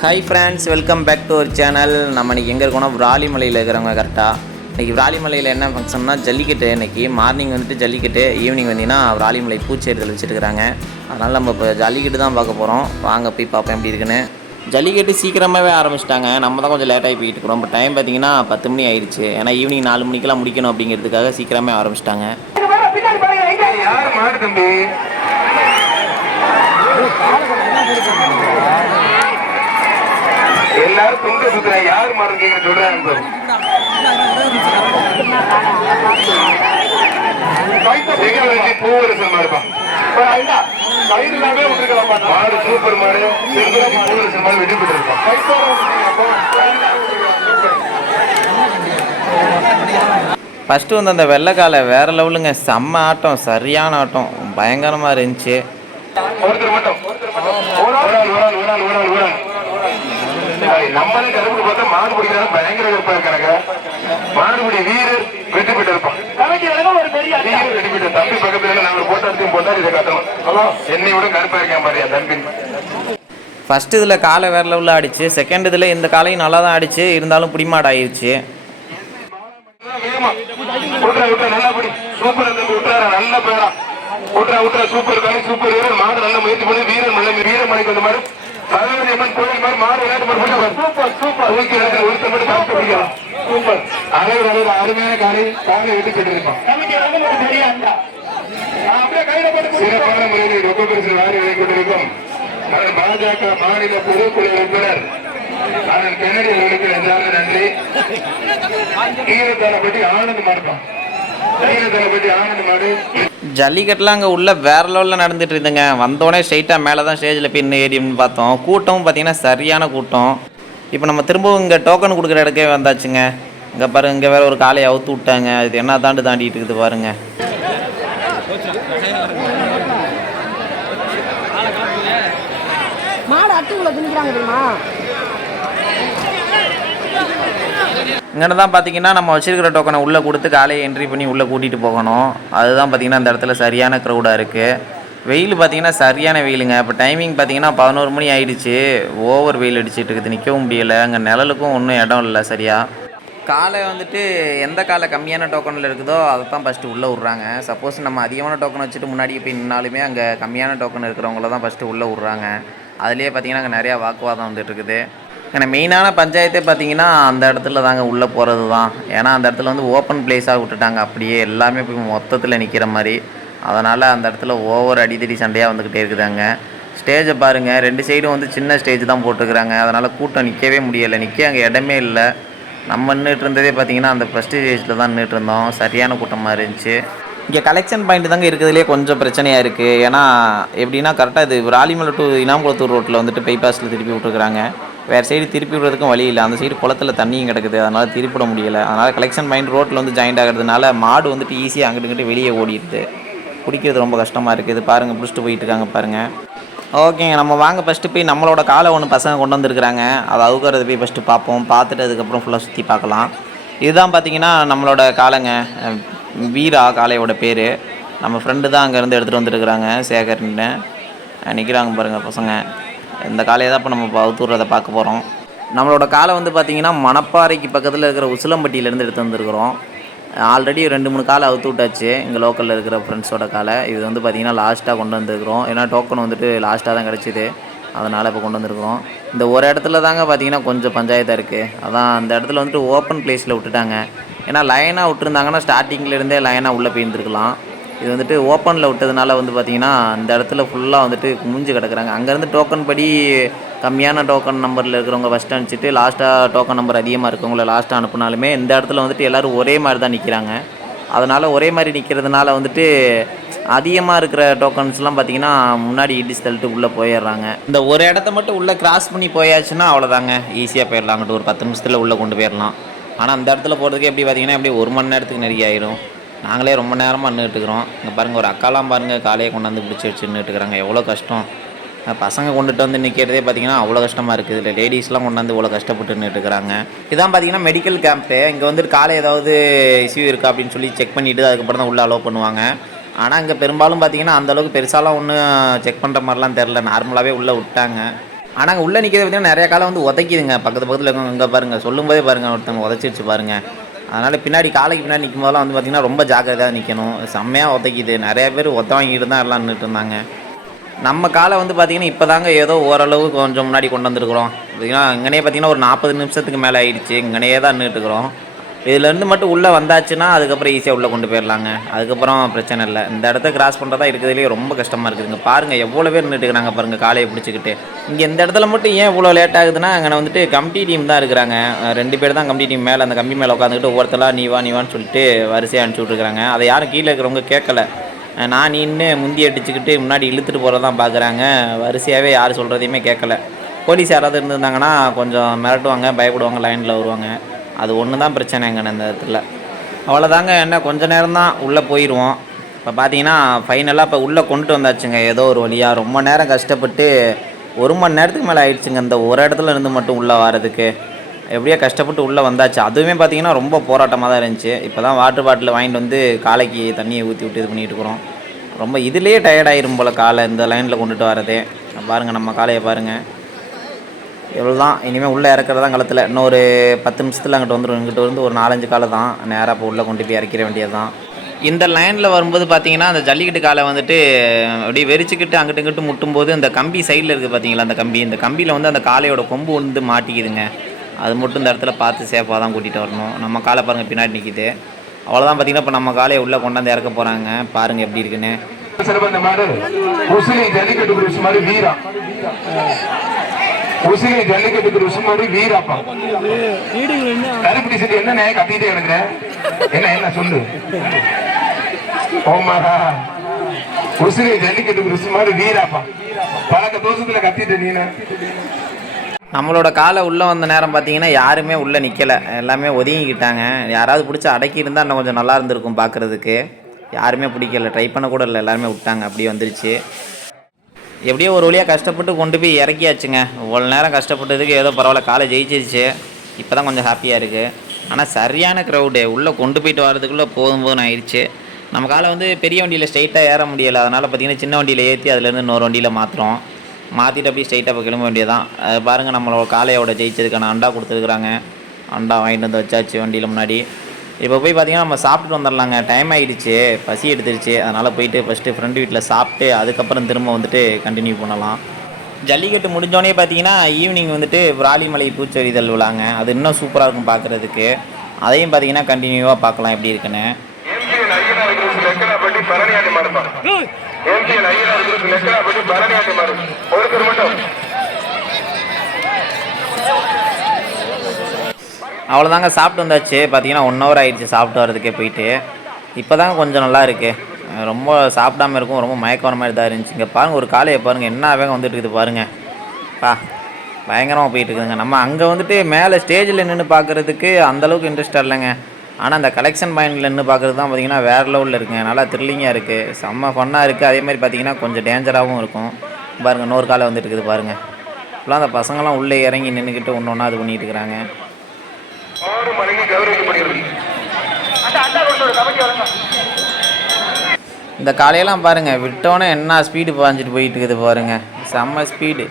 Hi friends welcome back to our channel நம்ம இன்றைக்கி எங்கே இருக்கோம்னா விராலிமலையில் இருக்கிறவங்க கரெக்டாக இன்றைக்கி விராலிமலையில் என்ன ஃபங்க்ஷன்னா ஜல்லிக்கட்டு. இன்றைக்கி மார்னிங் வந்துட்டு ஜல்லிக்கட்டு ஈவினிங் வந்தீங்கன்னா விராலிமலை பூச்சேரிகள் வச்சுருக்கிறாங்க. அதனால் நம்ம இப்போ ஜல்லிக்கட்டு தான் பார்க்க போகிறோம் வாங்க போய் பார்ப்போம் எப்படி இருக்குன்னு. ஜல்லிக்கட்டு சீக்கிரமாகவே ஆரம்பிச்சிட்டாங்க. நம்ம தான் கொஞ்சம் லேட்டாகி போயிட்டு இருக்கிறோம். இப்போ டைம் பார்த்தீங்கன்னா பத்து மணி ஆயிடுச்சு. ஏன்னா ஈவினிங் நாலு மணிக்கெல்லாம் முடிக்கணும் அப்படிங்கிறதுக்காக சீக்கிரமே ஆரம்பிச்சிட்டாங்க. யார் மாடு தம்பி? எல்லாரும் துங்க சுத்துற யார் இருக்கீங்க சொல்றாங்க மாடு சூப்பர் மாடு. ஃபஸ்ட்டு வந்து அந்த வெள்ளைக்காலை வேறு லெவலுங்க. செம்ம ஆட்டம் சரியான ஆட்டம். பயங்கரமாக இருந்துச்சு. ஒருத்தர் மட்டும். ஒரு ஆள் ஒரு ஆள் ஒரு ஆள் ஒரு ஆள் ஒரு ஆள். நம்மளே கருப்பு பார்த்தா மாடு பிடிக்கிறாங்க பயங்கர கருப்பா இருக்காங்க மாடுபிடி வீரர் வெற்றி பெற்று இருப்பான் வீரர் வெற்றி பெற்ற தம்பி பக்கத்துல நாங்க போட்டோ எடுத்து போட்டா இதை கட்டணும். என்னை விட கருப்பா இருக்கேன் பாரு என் தம்பி ஃபஸ்ட்டு இதில் காலை வேறு லெவலில் ஆடிச்சு செகண்ட் இதில் இந்த காலையும் நல்லா தான் ஆடிச்சு இருந்தாலும் பிடிமாடு ஆயிடுச்சு நல்லா பிடி. சூப்பர் பேரா. விட்டுறா விட்டுறா சூப்பர் காலி சூப்பர் வீரர் மாடு நல்ல முயற்சி பண்ணி வீரர் நல்ல வீரமணிக்கு வந்த மாதிரி சரவணி அம்மன் கோயில் மாதிரி மாடு விளையாட்டு சூப்பர் சூப்பர். ஊக்கி ஒருத்தர் மட்டும் காப்பு பிடிக்கலாம் சூப்பர். அனைவர் அனைவர் அருமையான காலை காலை வெட்டி பெற்றிருப்பான் சிறப்பான முறையில் ரொக்க பரிசு வாரி வழங்கிக் கொண்டிருக்கும் அதன் பாஜக மாநில பொதுக்குழு உறுப்பினர் அதன் கென்னடி அவர்களுக்கு நெஞ்சார்ந்த நன்றி. ஈரத்தலைப்பட்டி ஆனந்த் மாடுப்பான் ஆனந்த் மாடு. ஜல்லிக்கட்டுலாம் அங்கே உள்ள வேறு லெவலில் நடந்துட்டு இருந்தேங்க வந்தோடனே ஸ்ட்ரைட்டாக மேலே தான் ஸ்டேஜில் பின்னு இன்னும் ஏறின்னு பார்த்தோம். கூட்டமும் பார்த்தீங்கன்னா சரியான கூட்டம். இப்போ நம்ம திரும்பவும் இங்கே டோக்கன் கொடுக்குற இடக்கே வந்தாச்சுங்க. இங்கே பாருங்க இங்கே வேற ஒரு காலையை அவுத்து விட்டாங்க. இது என்ன தாண்டு தாண்டிட்டு இருக்குது பாருங்க. மாடு அட்டுக்குள்ள திணிக்கிறாங்க தெரியுமா? இங்கே தான் பார்த்தீங்கன்னா நம்ம வச்சுருக்கிற டோக்கனை உள்ளே கொடுத்து காலையை என்ட்ரி பண்ணி உள்ளே கூட்டிகிட்டு போகணும். அதுதான் பார்த்தீங்கன்னா அந்த இடத்துல சரியான க்ரௌடாக இருக்குது வெயில் பார்த்தீங்கன்னா சரியான வெயிலுங்க. இப்போ டைமிங் பார்த்தீங்கன்னா பதினோரு மணி ஆகிடுச்சு ஓவர் வெயில் அடிச்சிட்டு இருக்குது. நிற்கவும் முடியலை. அங்கே நிழலுக்கும் ஒன்றும் இடம் இல்லை சரியா. காலை வந்துட்டு எந்த காலை கம்மியான டோக்கனில் இருக்குதோ அதை தான் ஃபஸ்ட்டு உள்ளே விட்றாங்க. சப்போஸ் நம்ம அதிகமான டோக்கன் வச்சுட்டு முன்னாடி போய் நின்னாலுமே அங்கே கம்மியான டோக்கன் இருக்கிறவங்கள தான் ஃபஸ்ட்டு உள்ளே விட்றாங்க. அதுலேயே பார்த்தீங்கன்னா அங்கே நிறையா வாக்குவாதம் வந்துட்டு இருக்குது. ஏன்னா மெயினான பஞ்சாயத்தே பார்த்தீங்கன்னா அந்த இடத்துல தாங்க உள்ளே போகிறது தான் ஏன்னா அந்த இடத்துல வந்து ஓப்பன் பிளேஸாக விட்டுட்டாங்க. அப்படியே எல்லாமே போய் மொத்தத்தில் நிற்கிற மாதிரி. அதனால் அந்த இடத்துல ஓவர் அடிதடி சண்டையாக வந்துக்கிட்டே இருக்குதாங்க. ஸ்டேஜை பாருங்கள் ரெண்டு சைடும் வந்து சின்ன ஸ்டேஜ் தான் போட்டுருக்குறாங்க. அதனால் கூட்டம் நிற்கவே முடியலை. நிற்க அங்கே இடமே இல்லை. நம்ம நின்றுட்டு இருந்ததே பார்த்தீங்கன்னா அந்த ஃபஸ்ட்டு ஸ்டேஜில் தான் நின்றுட்டு இருந்தோம். சரியான கூட்டமாக இருந்துச்சு. இங்கே கலெக்ஷன் பாயிண்ட் தாங்க இருக்கிறதுலே கொஞ்சம் பிரச்சனையாக இருக்குது ஏன்னா எப்படின்னா கரெக்டாக இது ராலிமலை டு இனாம்புலத்தூர் ரோட்டில் வந்துட்டு பைபாஸில் திருப்பி விட்டுருக்குறாங்க. வேறு சைடு திருப்பி விடுறதுக்கும் வழி இல்லை. அந்த சைடு குளத்தில் தண்ணியும் கிடக்குது. அதனால் திருப்பிட முடியலை. அதனால் கலெக்ஷன் பாயிண்ட் ரோட்டில் வந்து ஜாயிண்ட் ஆகிறதுனால மாடு வந்துட்டு ஈஸியாக அங்கிட்டு இங்கிட்டு வெளியே ஓடிடுது. பிடிக்கிறது ரொம்ப கஷ்டமாக இருக்குது பாருங்கள் பிடிச்சிட்டு போயிட்டு இருக்காங்க பாருங்கள் ஓகேங்க நம்ம வாங்க ஃபஸ்ட்டு போய் நம்மளோட காலை ஒன்று பசங்க கொண்டு வந்துருக்குறாங்க. அதை அவுக்கிறத போய் ஃபஸ்ட்டு பார்ப்போம். பார்த்துட்டு அதுக்கப்புறம் ஃபுல்லாக சுற்றி பார்க்கலாம். இதுதான் பார்த்தீங்கன்னா நம்மளோட காளைங்க வீரா காளையோட பேர். நம்ம ஃப்ரெண்டு தான் அங்கேருந்து எடுத்துகிட்டு வந்துருக்குறாங்க சேகர்னு நிற்கிறாங்க பாருங்கள் பசங்க. இந்த காலையை தான் இப்போ நம்ம இப்போ பார்க்க போகிறோம் நம்மளோட காலை வந்து பார்த்திங்கன்னா மணப்பாறைக்கு பக்கத்தில் இருக்கிற உசிலம்பட்டியிலேருந்து எடுத்து வந்திருக்கிறோம். ஆல்ரெடி ரெண்டு மூணு காலை அவுத்து விட்டாச்சு. இங்கே லோக்கலில் இருக்கிற ஃப்ரெண்ட்ஸோட காலை. இது வந்து பார்த்திங்கன்னா லாஸ்ட்டாக கொண்டு வந்திருக்கிறோம். ஏன்னா டோக்கன் வந்துட்டு லாஸ்ட்டாக தான் கிடச்சிது. அதனால் இப்போ கொண்டு வந்திருக்கிறோம். இந்த ஒரு இடத்துல தாங்க பார்த்தீங்கன்னா கொஞ்சம் பஞ்சாயத்தாக இருக்குது அதான் அந்த இடத்துல வந்துட்டு ஓப்பன் பிளேஸில் விட்டுட்டாங்க. ஏன்னா லைனாக விட்டுருந்தாங்கன்னா ஸ்டார்டிங்கிலேருந்தே லைனாக உள்ளே போயிருந்துருக்கலாம் இது வந்துட்டு ஓப்பனில் விட்டதுனால வந்து பார்த்திங்கன்னா அந்த இடத்துல ஃபுல்லாக வந்துட்டு குமிஞ்சு கிடக்குறாங்க. அங்கேருந்து டோக்கன் படி கம்மியான டோக்கன் நம்பரில் இருக்கிறவங்க ஃபஸ்ட்டு அனுப்பிச்சிட்டு லாஸ்ட்டாக டோக்கன் நம்பர் அதிகமாக இருக்கவங்கள லாஸ்ட்டாக அனுப்புனாலுமே இந்த இடத்துல வந்துட்டு எல்லோரும் ஒரே மாதிரி தான் நிற்கிறாங்க அதனால் ஒரே மாதிரி நிற்கிறதுனால வந்துட்டு அதிகமாக இருக்கிற டோக்கன்ஸ்லாம் பார்த்தீங்கன்னா முன்னாடி இடிச்சு தள்ளிட்டு உள்ளே போயிடுறாங்க. இந்த ஒரு இடத்த மட்டும் உள்ளே கிராஸ் பண்ணி போயாச்சுன்னா அவ்வளோதாங்க ஈஸியாக போயிடலாம் அங்கிட்டு ஒரு பத்து நிமிஷத்தில் உள்ளே கொண்டு போயிடலாம். ஆனால் அந்த இடத்துல போகிறதுக்கு எப்படி பார்த்தீங்கன்னா எப்படி ஒரு மணி நேரத்துக்கு நிறைய ஆயிரும் நாங்களே ரொம்ப நேரமாக நின்றுட்டுருக்குறோம் இங்கே பாருங்கள் ஒரு அக்காலாம் பாருங்கள் காலையே கொண்டாந்து பிடிச்சி வச்சு நின்றுட்டுருக்குறாங்க எவ்வளோ கஷ்டம். பசங்க கொண்டுட்டு வந்து நிற்கிறதே பார்த்தீங்கன்னா அவ்வளோ கஷ்டமாக இருக்குது. இல்லை லேடிஸ்லாம் கொண்டாந்து இவ்வளோ கஷ்டப்பட்டு நின்றுட்டுருக்குறாங்க இதான் பார்த்தீங்கன்னா மெடிக்கல் கேம்ப்பு இங்கே வந்துட்டு காலை ஏதாவது இஷ்யூ இருக்கா அப்படின்னு சொல்லி செக் பண்ணிவிட்டு அதுக்கப்புறம் தான் உள்ளே அலோவ் பண்ணுவாங்க. ஆனால் இங்கே பெரும்பாலும் பார்த்தீங்கன்னா அந்தளவுக்கு பெருசாலாம் ஒன்றும் செக் பண்ணுற மாதிரிலாம் தெரில நார்மலாகவே உள்ளே விட்டாங்க. ஆனால் அங்கே உள்ளே நிற்கிறது பார்த்தீங்கன்னா நிறைய காலம் வந்து உதைக்குதுங்க. பக்கத்து பக்கத்தில் இருக்கவங்க இங்கே பாருங்கள் சொல்லும்போதே பாருங்கள் ஒருத்தவங்க உதச்சிருச்சு பாருங்கள் அதனால் பின்னாடி காலைக்கு பின்னாடி நிற்கும் போதெல்லாம் வந்து பார்த்திங்கன்னா ரொம்ப ஜாக்கிரதையாக நிற்கணும் செம்மையாக உதைக்குது நிறையா பேர் ஒத்த வாங்கிட்டு தான் எல்லாம் நின்றுட்டு இருந்தாங்க. நம்ம காலை வந்து பார்த்திங்கன்னா இப்போ தாங்க ஏதோ ஓரளவு கொஞ்சம் முன்னாடி கொண்டு வந்திருக்கிறோம். பார்த்திங்கன்னா இங்கனே பார்த்திங்கன்னா ஒரு நாற்பது நிமிஷத்துக்கு மேலே ஆயிடுச்சு. இங்கனையே தான் நின்றுட்டுருக்குறோம் இதுலேருந்து மட்டும் உள்ளே வந்தாச்சுன்னா அதுக்கப்புறம் ஈஸியாக உள்ளே கொண்டு போயிடலாங்க அதுக்கப்புறம் பிரச்சனை இல்லை. இந்த இடத்த கிராஸ் பண்ணுறதா இருக்கிறதுலேயே ரொம்ப கஷ்டமாக இருக்குதுங்க பாருங்கள் எவ்வளோ பேர் நின்றுட்டுக்கிறாங்க பாருங்கள் காலையை பிடிச்சிக்கிட்டு. இங்கே இந்த இடத்துல மட்டும் ஏன் இவ்வளோ லேட் ஆகுதுன்னா அங்கே வந்துட்டு கமிட்டி டீம் தான் இருக்கிறாங்க. ரெண்டு பேர் தான் கமிட்டி டீம் மேலே அந்த கம்பி மேலே உட்காந்துக்கிட்டு ஒவ்வொருத்தலாம் நீ வா நீ வான்னு சொல்லிட்டு வரிசையாக அனுப்பிச்சி விட்ருக்காங்க அதை யாரும் கீழே இருக்கிறவங்க கேட்கல. நான் நின்று முந்தி அடிச்சுக்கிட்டு முன்னாடி இழுத்துட்டு போகிறதான் பார்க்குறாங்க வரிசையாகவே யார் சொல்கிறதையுமே கேட்கல. போலீஸ் யாராவது இருந்திருந்தாங்கன்னா கொஞ்சம் மிரட்டுவாங்க பயப்படுவாங்க லைனில் வருவாங்க. அது ஒன்று தான் பிரச்சனைங்க இந்த இடத்துல. அவ்வளோதாங்க என்ன கொஞ்ச நேரம் தான் உள்ளே போயிடுவோம் இப்போ பார்த்தீங்கன்னா ஃபைனலாக இப்போ உள்ளே கொண்டுட்டு வந்தாச்சுங்க ஏதோ ஒரு வழியாக ரொம்ப நேரம் கஷ்டப்பட்டு ஒரு மணி நேரத்துக்கு மேலே ஆயிடுச்சுங்க இந்த ஒரு இடத்துல இருந்து மட்டும் உள்ளே வரதுக்கு. எப்படியோ கஷ்டப்பட்டு உள்ளே வந்தாச்சு. அதுவுமே பார்த்தீங்கன்னா ரொம்ப போராட்டமாக தான் இருந்துச்சு. இப்போ தான் வாட்டர் பாட்டில் வாங்கிட்டு வந்து காலைக்கு தண்ணியை ஊற்றி விட்டு இது பண்ணிகிட்டு இருக்கிறோம். ரொம்ப இதுலேயே டயர்டாயிரும் போல் காலை இந்த லைனில் கொண்டுட்டு வரதே பாருங்கள் நம்ம காலையை பாருங்கள் இவ்வளோ தான் இனிமேல் உள்ளே இறக்குறது தான் களத்தில். இன்னும் ஒரு பத்து நிமிஷத்தில் அங்கிட்டு வந்துடும் இங்கிட்ட வந்து ஒரு நாலஞ்சு காலை தான். நேராக இப்போ உள்ளே கொண்டு போய் இறக்கிற வேண்டியது தான் இந்த லைனில் வரும்போது பார்த்தீங்கன்னா அந்த ஜல்லிக்கட்டு காலை வந்துட்டு அப்படியே வெறிச்சுக்கிட்டு அங்கிட்டு இங்கிட்டு முட்டும்போது அந்த கம்பி சைடில் இருக்குது பார்த்தீங்களா அந்த கம்பி? இந்த கம்பியில் வந்து அந்த காளையோட கொம்பு வந்து மாட்டிக்குதுங்க. அது மட்டும் இந்த இடத்துல பார்த்து சேஃபாக தான் கூட்டிகிட்டு வரணும். நம்ம காலை பாருங்கள் பின்னாடி நிற்கிது அவ்வளோதான் பார்த்தீங்கன்னா இப்போ நம்ம காலையை உள்ளே கொண்டாந்து இறக்க போகிறாங்க பாருங்கள் எப்படி இருக்குன்னு. சிறந்த மாடு உசிலி ஜல்லிக்கட்டு குருசு மாதிரி வீராப்பா. கருப்பிடி செடி என்ன நான் கத்திட்டே கிடக்குற? என்ன என்ன சொல்லு. ஓமாடா உசிலி ஜல்லிக்கட்டு குருசு மாதிரி வீராப்பா. பழக்க தோசத்துல கத்திட்ட நீனா? நம்மளோட காலை உள்ளே வந்த நேரம் பார்த்தீங்கன்னா யாருமே உள்ளே நிற்கலை எல்லாமே ஒதுங்கிக்கிட்டாங்க. யாராவது பிடிச்சி அடக்கி இருந்தால் இன்னும் கொஞ்சம் நல்லா இருந்திருக்கும் பார்க்குறதுக்கு. யாருமே பிடிக்கல. ட்ரை பண்ண கூட இல்லை. எல்லாருமே விட்டாங்க. அப்படியே வந்துருச்சு. எப்படியோ ஒரு வழியாக கஷ்டப்பட்டு கொண்டு போய் இறக்கியாச்சுங்க. இவ்வளோ நேரம் கஷ்டப்பட்டதுக்கு ஏதோ பரவாயில்ல காலை ஜெயிச்சிருச்சு. இப்போ தான் கொஞ்சம் ஹாப்பியாக இருக்குது ஆனால் சரியான க்ரௌடு உள்ளே கொண்டு போயிட்டு வரதுக்குள்ளே போதும் போதும் ஆயிடுச்சு. நம்ம காலை வந்து பெரிய வண்டியில் ஸ்ட்ரைட்டாக ஏற முடியலை. அதனால் பார்த்தீங்கன்னா சின்ன வண்டியில் ஏற்றி அதுலேருந்து இன்னொரு வண்டியில் மாற்றுறோம் மாற்றிட்டு அப்படியே ஸ்ட்ரைட்டாக இப்போ கிளம்ப வேண்டியதான் பாருங்கள் நம்மளோட காளையோட ஜெயிச்சதுக்கான அண்டா கொடுத்துருக்குறாங்க. அண்டா வாங்கிட்டு வந்து வச்சாச்சு வண்டியில் முன்னாடி. இப்போ போய் பார்த்தீங்கன்னா நம்ம சாப்பிட்டுட்டு வந்துடலாங்க. டைம் ஆகிடுச்சு பசி எடுத்துருச்சு. அதனால் போயிட்டு ஃபஸ்ட்டு ஃப்ரெண்டு வீட்டில் சாப்பிட்டு அதுக்கப்புறம் திரும்ப வந்துட்டு கண்டினியூ பண்ணலாம். ஜல்லிக்கட்டு முடிஞ்சோடனே பார்த்தீங்கன்னா ஈவினிங் வந்துட்டு விராலிமலை பூச்செறிதல் விழாங்க. அது இன்னும் சூப்பராக இருக்கும் பார்க்குறதுக்கு அதையும் பார்த்தீங்கன்னா கண்டினியூவாக பார்க்கலாம் எப்படி இருக்குன்னு. எம்ஜிஎன் ஐயனார் அவ்வளோதாங்க சாப்பிட்டு வந்தாச்சு. பார்த்தீங்கன்னா ஒன் ஹவர் ஆகிடுச்சு சாப்பிட்டு வரதுக்கே போயிட்டு. இப்போ தாங்க கொஞ்சம் நல்லா இருக்குது ரொம்ப சாப்பிடாம இருக்கும் ரொம்ப மயக்கம் வர மாதிரி தான் இருந்துச்சு. இங்கே பாருங்கள் ஒரு காலையை பாருங்கள் என்ன வேகம் வந்துட்டு இருக்குது பாருங்கள் பா பயங்கரமாக போயிட்டு இருக்குதுங்க. நம்ம அங்கே வந்துட்டு மேலே ஸ்டேஜில் நின்று பார்க்குறதுக்கு அந்தளவுக்கு இன்ட்ரெஸ்டாக இல்லைங்க. ஆனால் அந்த கலெக்ஷன் பாயிண்டில் நின்று பார்க்குறது தான் பார்த்தீங்கன்னா வேறு லெவலில் இருக்குங்க. நல்லா த்ரில்லிங்காக இருக்குது செம்ம ஃபன்னாக இருக்குது அதே மாதிரி பார்த்தீங்கன்னா கொஞ்சம் டேஞ்சராகவும் இருக்கும். பாருங்கள் இன்னொரு காலை வந்துட்டு இருக்குது பாருங்கள் இப்போலாம் அந்த பசங்களாம் உள்ளே இறங்கி நின்றுக்கிட்டு ஒன்று ஒன்றா இது பண்ணிகிட்டு இருக்கிறாங்க. ஆறு மணிக்கு கௌரவிக்கப்படுகிறது. இந்த காலையெல்லாம் பாருங்கள் விட்டோன்னே என்ன ஸ்பீடு பாஞ்சிட்டு போயிட்டு இருக்குது பாருங்கள் செம்ம ஸ்பீடு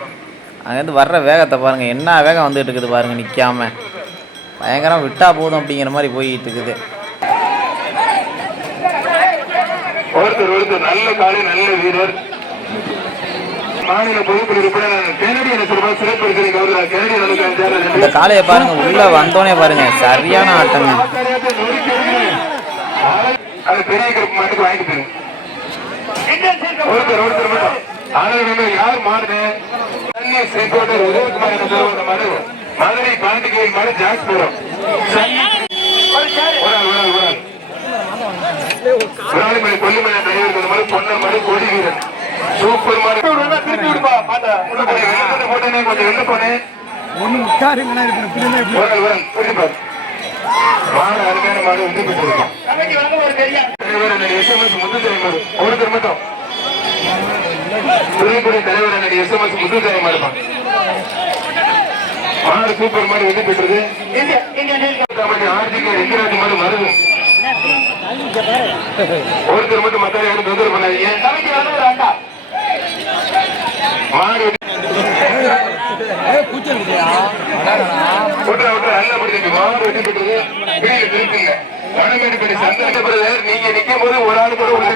அங்கேருந்து வர்ற வேகத்தை பாருங்கள் என்ன வேகம் வந்துட்டு இருக்குது பாருங்கள் நிற்காம பயங்கரம் விட்டா போதும் அப்படிங்கிற மாதிரி போயிட்டு இருக்குது ஒருத்தர் ஒருத்தர் நல்ல காலை நல்ல வீரர். மாநில பொதுக்குழு உறுப்பினர் கனடியன் சிறப்பாக சிறப்பு கௌரவ கனடியன் இந்த காலையை பாருங்கள் உள்ளே வந்தோடனே பாருங்கள் சரியான ஆட்டங்க. அது பெரிய கிரப் மாட்டுக்கு வாங்கிட்டு போயிரும் ஒருத்தர் ஒருத்தர் மட்டும். ஆனால் யார் தண்ணி செங்கோட்டை உதயகுமார் என்ற மாடு மதுரை பாண்டிகை மாடு ஜாக் போறோம் ஒரு ஆள் ஒரு ஆள் ஒரு ஆள் விராலிமலை கொல்லிமலை மாதிரி பொன்ன மாதிரி கொடி வீரன் சூப்பர் மாடு திருப்பி விடுப்பா பாத்தா உள்ள போய் வெளில போட்டேனே கொஞ்சம் வெளில போனேன் முத்துத்துறை மாடு ஒருத்தர் மட்டும் துறைக்குடி தலைவர் என்னுடைய எஸ்எம்எஸ் முத்துத்துறை மாடுப்பா மாடு சூப்பர் மாடு வந்து பெற்றது ஆர்ஜிக்கு ரெங்கராஜ் மாடு மருது ஒருத்தர் மட்டும் மத்த யாரும் தொந்தரவு பண்ணாதீங்க மாடு மாடு வெட்டி பெற்றது வெளியில திருத்துங்க வடமேடு சந்தன பிரதர் நீங்க நிக்கும் போது ஒரு ஆள் கூட உள்ள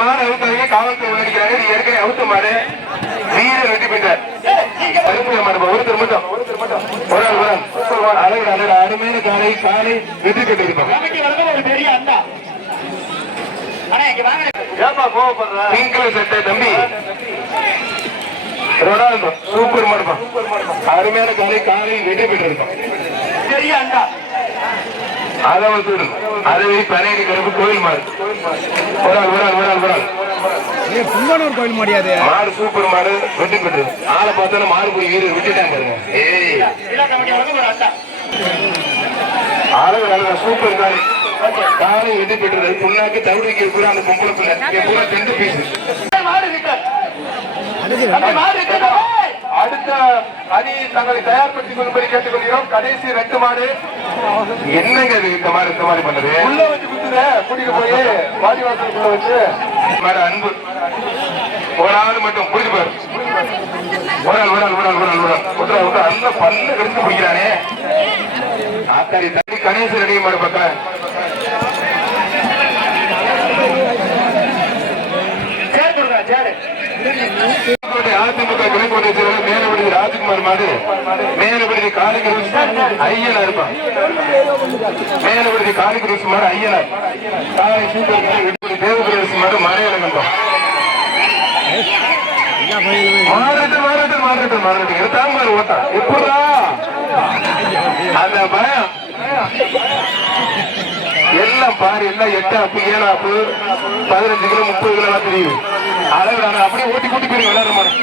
மாடு அவுத்தாங்க காவல்துறை உள்ள நீ ஏற்கனவே அவுத்த மாடு. வீர வெட்டி பெற்றார் ஒருத்தர் மட்டும் ஒருத்தர் மட்டும். ஒரு ஆள் ஒரு ஆள். அழகு அழகு அருமையான காலை காலை வெற்றி பெற்று இருப்பாங்க ஏப்பா கோவப்படுற? பிங்க் சட்டை தம்பி. ரொனால்டோ. சூப்பர் மாடுப்பா. அருமையான காலை காலை வெற்றி பெற்றிருக்கான் பெரிய அண்டா. அதை வந்து அதை பனையடி கருப்பு கோயில் மாடு. ஒரு ஆள் ஒரு ஆள் ஒரு ஆள் ஒரு ஆள் கும்பனூர் கோயில் முடியாது. மாடு சூப்பர் மாடு வெற்றி பெற்றது. ஆளை பார்த்தோன்னா மாடு போய் வீரர் விட்டுட்டாங்க பாருங்க. ஏய். அழகு அழகு சூப்பர் காலை காலை வெற்றி பெற்றது. புண்ணாக்கு தவிடுக்கு பூரா அந்த பொம்பளை பிள்ளை. இங்க பூரா ரெண்டு பீஸ் அடுத்த அணி தங்களை தயார்படுத்திக் கொள்ளும்படி கேட்டுக்கொள்கிறோம். கடைசி ரெண்டு மாடு. என்னங்க இது இந்த மாதிரி இந்த மாதிரி பண்ணது? உள்ள வச்சு குத்துற. குடிக்க போய் வாடி வாசலுக்குள்ள வச்சு. மாடு அன்பு. ஒரு ஆள் மட்டும் புரிஞ்சு பாரு. ஒரு ஆள் ஒரு ஆள் ஒரு ஆள் ஒரு ஆள் ஒரு ஆள். விட்டுறா விட்டுறா நல்ல பல்ல கடிச்சு பிடிக்கிறானே. ஆத்தாரி தண்ணி கணேசன் அடிக்க மாடு பக்கம். அதிமுக கிளைக்கோட்டை செயலர் மேலபடி ராஜ்குமார் மாடு மேலபடி காளிகுருஸ் ஐயனா இருப்பான் மேலபடி காளிகுருஸ் மாடு ஐயனா காலை சூப்பர் விடுபடி தேவகுருஸ் மாடு மறையலகண்டம் மாறட்டும் மாறட்டும் மாறட்டும் மாறட்டும். பாரு ஓட்டா எப்படா அந்த பயம். எல்லாம் பாரு எல்லாம் எட்டு அப்பு ஏழு அப்பு பதினஞ்சு கிலோ முப்பது கிலோ தெரியுது. அளவு நான் அப்படியே ஓட்டி கூட்டி போய் விளையாடுற மாதிரி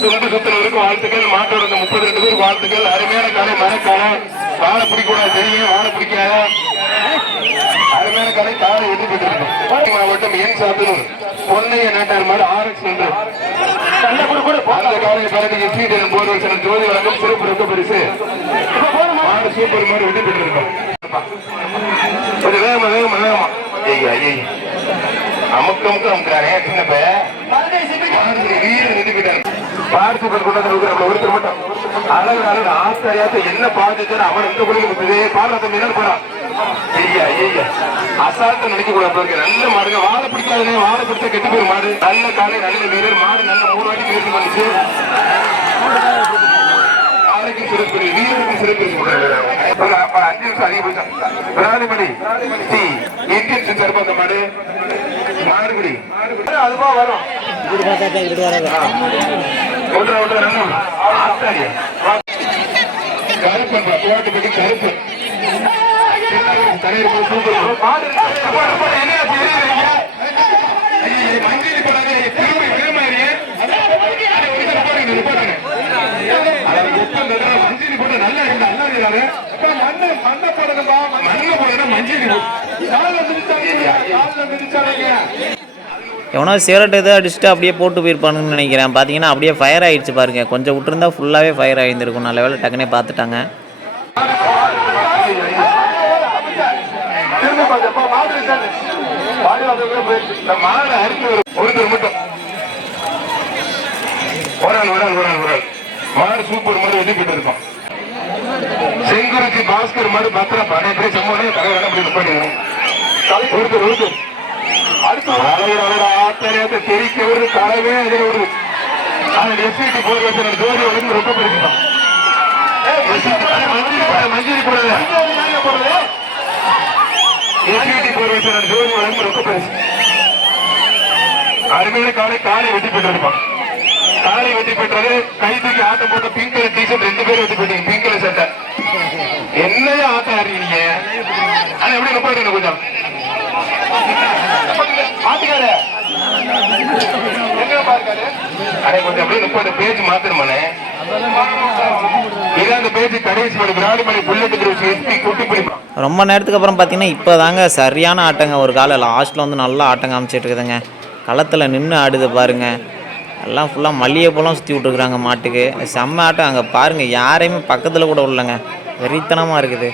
துண்டு சுத்துறவருக்கு வாழ்த்துக்கள். மாட்டோட இந்த முப்பது ரெண்டு பேருக்கு வாழ்த்துக்கள். அருமையான காலை மரக்காலை வாழை பிடிக்கூடாது தெரியும். வாழை பிடிக்காத. அருமையான காலை காலை பெற்றிருக்கும் மாவட்டம் என் சாத்தனூர். பொன்னைய நாட்டார் மாடு ஆர்எக்ஸ் நன்று. அந்த காலையை பரட்டி எஸ்பி போர் வருஷம் ஜோதி வழங்கும் சிறப்பு ரொக்க பரிசு. மாடு சூப்பர் மாடு வெற்றி பெற்றிருக்கோம் கொஞ்சம் வேகமா வேகமா வேகமா. ஐயா ஐயா அமுக்கு அமுக்கு அமுக்குறானே சின்ன பையன். வீர நிதிக்கிட்டாரு பார்த்து கொண்டு வந்து நம்மள ஒருத்தர் மட்டும். அழகு அழகு ஆஸ்தரியாத்த என்ன பாதிச்சாரு அவன் இந்த குளிக்க முத்ததே பாடுறத என்ன போறான் ஐயா ஐயா. அசால்ட்ட நினைக்க கூடாது நல்ல மாடுங்க. வாழை பிடிக்காதுனே வாழை பிடிச்சா கெட்டு போயிரு மாடு. நல்ல காலை நல்ல வீரர் மாடு நல்ல மூணு வாட்டி முயற்சி பண்ணிச்சு நாளைக்கு சிறப்பு வீரருக்கு சிறப்பு ஒரு அப்ப அஞ்சு நிமிஷம் அதிகபட்சம் இந்தியன் மாடு. மாறுபடி அதுவா வரும். ஒன்றரை ஒன்றரை ரெண்டு ஆத்தாடியா கருப்பு கோட்டு பட்டி கருப்பு. தலைவர் என்ன மஞ்சள் போடாதே, திரும்பி மஞ்சள் போட்டு நல்லா இருந்தா, நல்லா இருந்தாரு. மண்ணை போடணும்பா. மண்ணை போடணும், மஞ்சள். எவனோ சிகரெட் எதோ அடிச்சுட்டு அப்படியே போட்டு போயிருப்பானுன்னு நினைக்கிறேன். பார்த்தீங்கன்னா அப்படியே ஃபயர் ஆயிடுச்சு பாருங்க. கொஞ்சம் விட்டுருந்தா ஃபுல்லாகவே ஃபயர் ஆகியிருந்திருக்கும் நல்ல வேலை டக்குனே பார்த்துட்டாங்க. ஒருத்தர் மட்டும். ஒரு ஆள், ஒரு ஆள், ஒரு ஆள். மாடு சூப்பர் வெற்றி பெற்று இருக்கும் செங்குறிச்சி பாஸ்கர் மாதிரி பத்திர பழைய பேர் சம்பவம் தலைவரம் அப்படி நிப்பாட்டிங்க ஒருத்தர் ஒருத்தர் அடுத்து அழகர் அழகர் ஆத்தரையாத்த தெரிக்க ஒரு தலைவே அதில் ஒரு அதில் எஸ்பிடி போர் ஜோதி வந்து ரொம்ப பிடிச்சிட்டான் மஞ்சள் போடுறது எஸ்பிடி போர் ஜோதி வழங்கும் ரொம்ப பிடிச்சி அருமையான காலை காலை வெட்டி பெற்றிருப்பான். காலை வெட்டி பெற்றது. கை தூக்கி ஆட்டம் போட்ட பிங்க் கலர் டிஷர்ட் ரெண்டு பேரும் வெட்டி போட்டீங்க பிங்க் கலர் சட்டை என்னையா ஆட்டம் ஆடுறீங்க? ஆனா எப்படி நிப்பாட்டுங்க கொஞ்சம்? மாட்டுக்காரு பேஜ் மாத்தணுமானே ரொம்ப நேரத்துக்கு அப்புறம் பார்த்தீங்கன்னா இப்போ தாங்க சரியான ஆட்டங்க. ஒரு காலை லாஸ்ட்டில் வந்து நல்லா ஆட்டம் காமிச்சிட்டு இருக்குதுங்க. களத்தில் நின்று ஆடுது பாருங்க. எல்லாம் ஃபுல்லாக மல்லிகைப்பூலாம் சுற்றி விட்ருக்குறாங்க மாட்டுக்கு. செம்ம ஆட்டம். அங்கே பாருங்கள் யாரையுமே பக்கத்தில் கூட உள்ளங்க வெறித்தனமாக இருக்குது.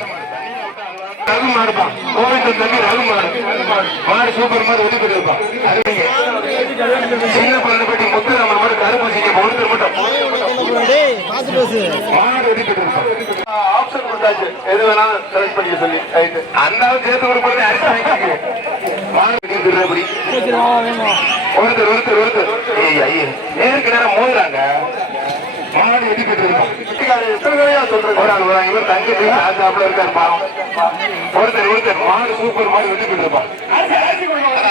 மாடு சூப்பர் ஒதுக்கிட்டு இருப்பான் சின்ன முத்துராமன் மாடு மட்டும் ஆப்ஷன் கொடுத்தாச்சு எது வேணாலும் செலக்ட் பண்ணிக்க சொல்லி ரைட்டு அந்த சேர்த்து கொடுப்பது அரிசி வாங்கிக்க மாடு ஒருத்தர் ஒருத்தர் ஒருத்தர். ஏய் ஐயே நேருக்கு நேரம் மோதுறாங்க. மாடு வெட்டி போயிட்டு இருக்கோம் எத்தனை ஒரு ஆள் வராங்க இவர் தங்கச்சி ராஜாப்புல இருக்காரு பாவம். ஒருத்தர் ஒருத்தர். மாடு சூப்பர் மாடு வெட்டி போயிட்டு இருப்பான்.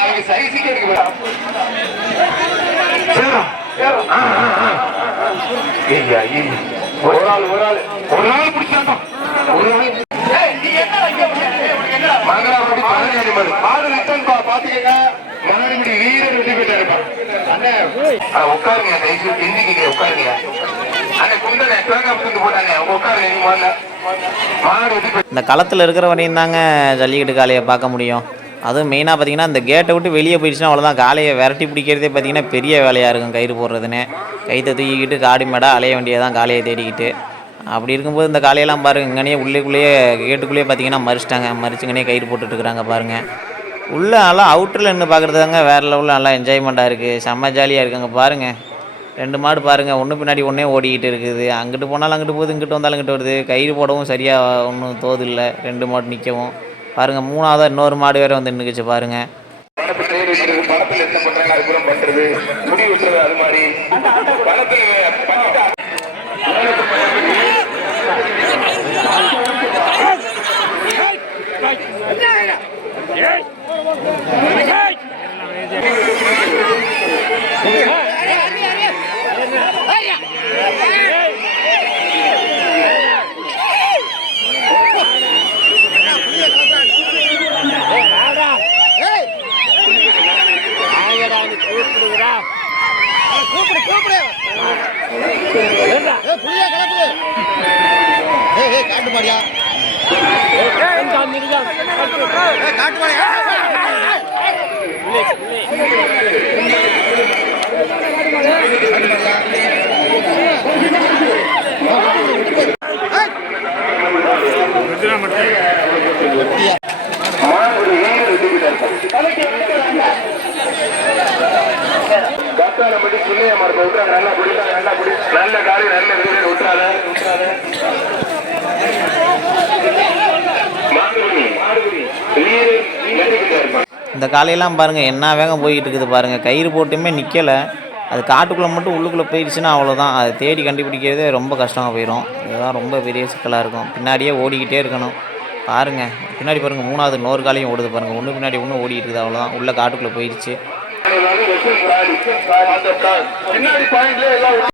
அவங்க சைஸுக்கு இருக்கு. ஒரு ஆள். ஒரு ஆள் ஒரு ஆள். பிடிச்சாட்டம் ஒரு ஆள். மங்களாபுரி பழனியாடி மாடு. ரிட்டர்ன் வீரர் வெற்றி உட்காருங்க உட்காருங்க. குண்டனை தேங்காய் போட்டாங்க. உட்காருங்க நீங்க முதல்ல வெற்றி இந்த களத்தில் இருக்கிற வரையும் தாங்க ஜல்லிக்கட்டு காளையை பார்க்க முடியும். அதுவும் மெயினாக பார்த்தீங்கன்னா இந்த கேட்டை விட்டு வெளியே போயிடுச்சுன்னா அவ்வளோதான் காளையை விரட்டி பிடிக்கிறதே பார்த்தீங்கன்னா பெரிய வேலையாக இருக்கும் கயிறு போடுறதுன்னு. கைத்தை தூக்கிக்கிட்டு காடு மேடா அலைய வேண்டியதான் காளையை தேடிக்கிட்டு. அப்படி இருக்கும்போது இந்த காளையெல்லாம் பாருங்க இங்கனே உள்ளேக்குள்ளேயே கேட்டுக்குள்ளேயே பார்த்தீங்கன்னா மறிச்சிட்டாங்க. மறிச்சுங்கனே கயிறு போட்டுட்டு இருக்கிறாங்க பாருங்கள் உள்ளே நல்லா அவுட்டரில் நின்று பார்க்குறது தாங்க வேறு லெவலில் நல்லா என்ஜாய்மெண்ட்டாக இருக்குது செம்ம ஜாலியாக இருக்குங்க. பாருங்கள் ரெண்டு மாடு பாருங்கள் ஒன்று பின்னாடி ஒன்றே ஓடிக்கிட்டு இருக்குது. அங்கிட்டு போனாலும் அங்கிட்டு போகுது இங்கிட்டு வந்தாலும் இங்கிட்டு வருது. கயிறு போடவும் சரியாக ஒன்றும் தோது இல்லை ரெண்டு மாடு நிற்கவும் பாருங்கள் மூணாவதாக இன்னொரு மாடு வேறு வந்து நின்றுக்குச்சு பாருங்கள் படத்தை என்ன பண்ணுறாங்க அதுக்கப்புறம் பண்ணுறது முடிவு அது மாதிரி. படத்துல கூப்பிடு கூப்பிடு ஏய், புளியா காட்டு மாடியா காட்டு மாடியா மட்டும் வெற்றி கத்தால மட்டும் மரத்தை நல்லா பிடித்தாங்க நல்லா பிடி நல்ல காலை நல்ல வீரர் விட்டாத இந்த காலையெல்லாம் பாருங்கள் என்ன வேகம் போய்கிட்டு இருக்குது பாருங்கள் கயிறு போட்டுமே நிற்கலை அது காட்டுக்குள்ளே மட்டும் உள்ளுக்குள்ளே போயிடுச்சுன்னா அவ்வளோதான் அதை தேடி கண்டுபிடிக்கிறதே ரொம்ப கஷ்டமாக போயிடும் இதுதான் ரொம்ப பெரிய சிக்கலாக இருக்கும். பின்னாடியே ஓடிக்கிட்டே இருக்கணும். பாருங்கள் பின்னாடி பாருங்கள் மூணாவது நோறு காலையும் ஓடுது பாருங்கள் ஒன்று பின்னாடி ஒன்று ஓடிட்டு இருக்குது அவ்வளோதான் உள்ளே காட்டுக்குள்ளே போயிடுச்சு. பின்னாடி பாயிண்ட்ல எல்லாம்